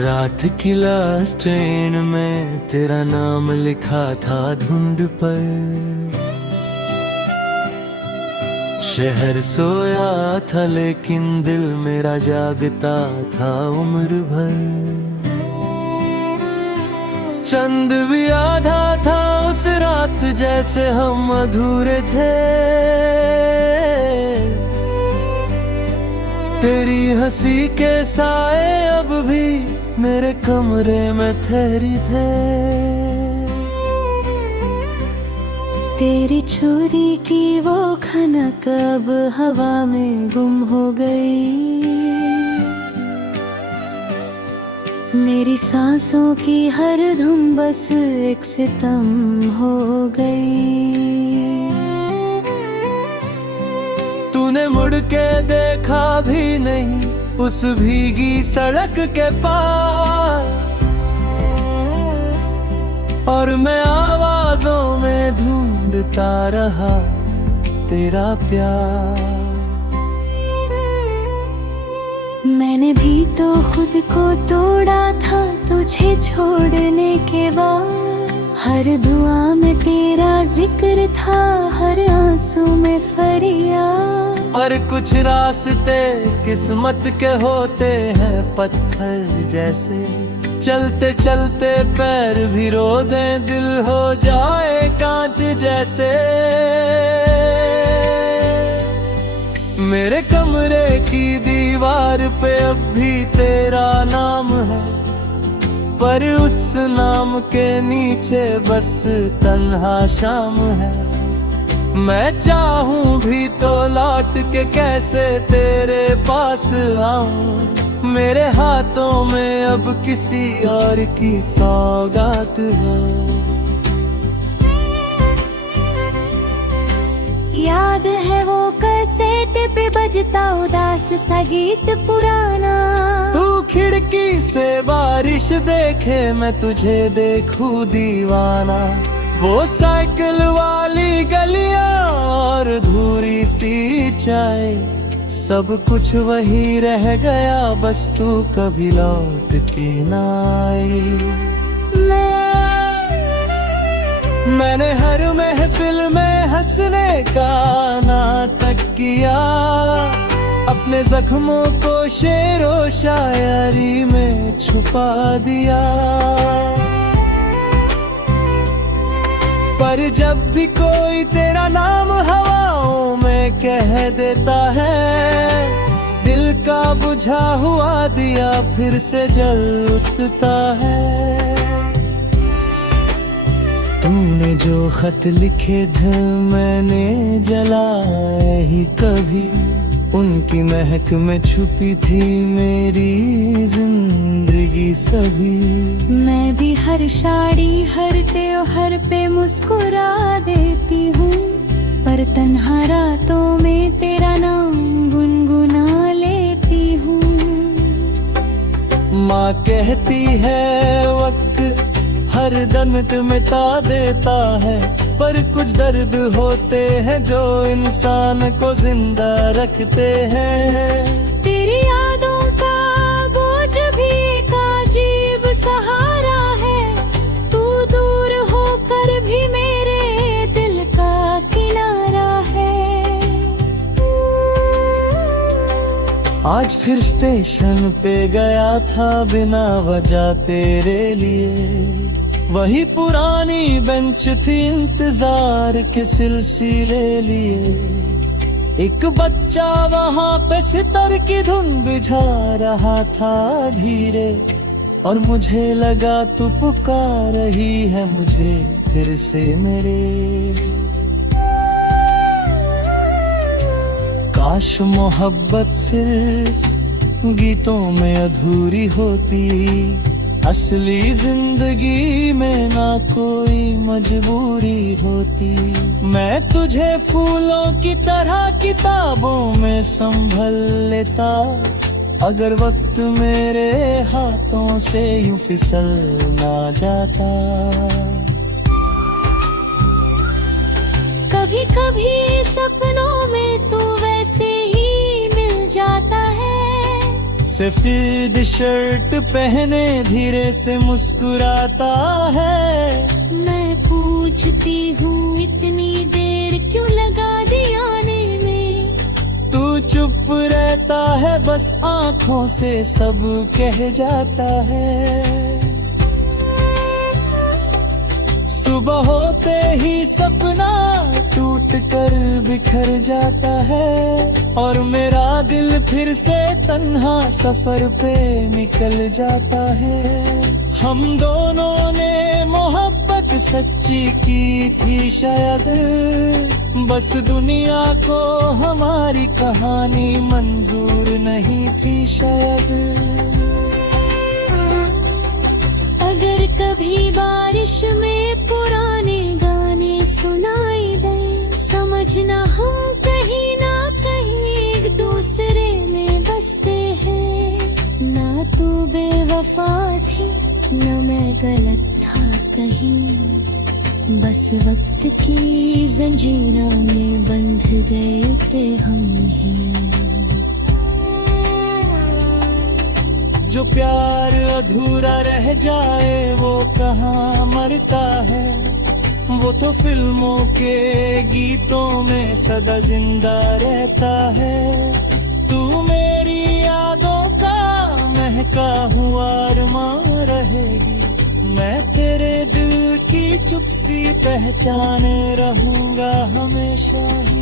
रात की last train में तेरा नाम लिखा था धुंड पर। शहर सोया था लेकिन दिल मेरा जागता था उम्र भर। चंद भी आधा था उस रात जैसे हम अधूरे थे। तेरी हंसी के साए अब भी मेरे कमरे में ठहरी थे। तेरी छुरी की वो खनक अब हवा में गुम हो गई। मेरी सांसों की हर धुन बस एक सितम हो गई। तूने मुड़ के देखा भी नहीं उस भीगी सड़क के पार, और मैं आवाजों में ढूंढता रहा तेरा प्यार। मैंने भी तो खुद को तोड़ा था तुझे छोड़ने के बाद। हर दुआ में तेरा जिक्र था, हर आंसू में फरियाद। पर कुछ रास्ते किस्मत के होते हैं पत्थर जैसे। चलते चलते पैर भी रो दे, दिल हो जाए कांच जैसे। मेरे कमरे की दीवार पे अब भी तेरा नाम है, पर उस नाम के नीचे बस तन्हा शाम है। मैं चाहूं भी तो लौट के कैसे तेरे पास आऊं। मेरे हाथों में अब किसी और की सौगात है। याद है वो कैसेट पे बजता उदास सा गीत पुराना। तू खिड़की से बारिश देखे मैं तुझे देखूं दीवाना। वो साइकिल वाली गलियां और धूरी सी चाय, सब कुछ वही रह गया बस तू कभी लौट के ना आई। मैंने हर महफिल में हंसने का नाटक किया, अपने जख्मों को शेरो शायरी में छुपा दिया। पर जब भी कोई तेरा नाम हवाओं में कह देता है, दिल का बुझा हुआ दिया फिर से जल उठता है। तूने जो खत लिखे थे मैंने जलाए ही कभी, उनकी महक में छुपी थी मेरी जिंदगी सभी। मैं भी हर साड़ी हर त्योहार पे मुस्कुरा देती हूँ, पर तन्हा रातों में तेरा नाम गुनगुना लेती हूँ। माँ कहती है वक्त हर दर्द मिटा देता है, पर कुछ दर्द होते हैं जो इंसान को जिंदा रखते हैं। तेरी यादों का बोझ भी एक अजीब सहारा है, तू दूर होकर भी मेरे दिल का किनारा है। आज फिर स्टेशन पे गया था बिना वजह तेरे लिए। वही पुरानी बेंच थी इंतजार के सिलसिले लिए। एक बच्चा वहां पे सितार की धुन बुझा रहा था धीरे, और मुझे लगा तू पुकार रही है मुझे फिर से मेरे। काश मोहब्बत सिर्फ गीतों में अधूरी होती, असली जिंदगी में ना कोई मजबूरी होती, मैं तुझे फूलों की तरह किताबों में संभल लेता, अगर वक्त मेरे हाथों से यूं फिसल ना जाता। कभी कभी सपनों में तू वैसे ही मिल जाता है, सफेद शर्ट पहने धीरे से मुस्कुराता है। मैं पूछती हूँ इतनी देर क्यों लगा दी आने में, तू चुप रहता है बस आंखों से सब कह जाता है। सुबह होते ही सपना टूट कर बिखर जाता है, और मेरा दिल फिर से तन्हा सफर पे निकल जाता है। हम दोनों ने मोहब्बत सच्ची की थी शायद, बस दुनिया को हमारी कहानी मंजूर नहीं थी शायद। अगर कभी बारिश में पुराने गाने सुनाई दे, समझना हम कहीं ना कहीं एक दूसरे में बसते हैं। ना तू बेवफा थी न मैं गलत था कहीं, बस वक्त की जंजीरों में बंध गए थे हम ही। जो प्यार अधूरा रह जाए वो कहाँ मरता है, वो तो फिल्मों के गीतों में सदा जिंदा रहता है। तू मेरी यादों का महका हुआ अरमां रहेगी, मैं तेरे दिल की चुप सी पहचान रहूंगा हमेशा ही।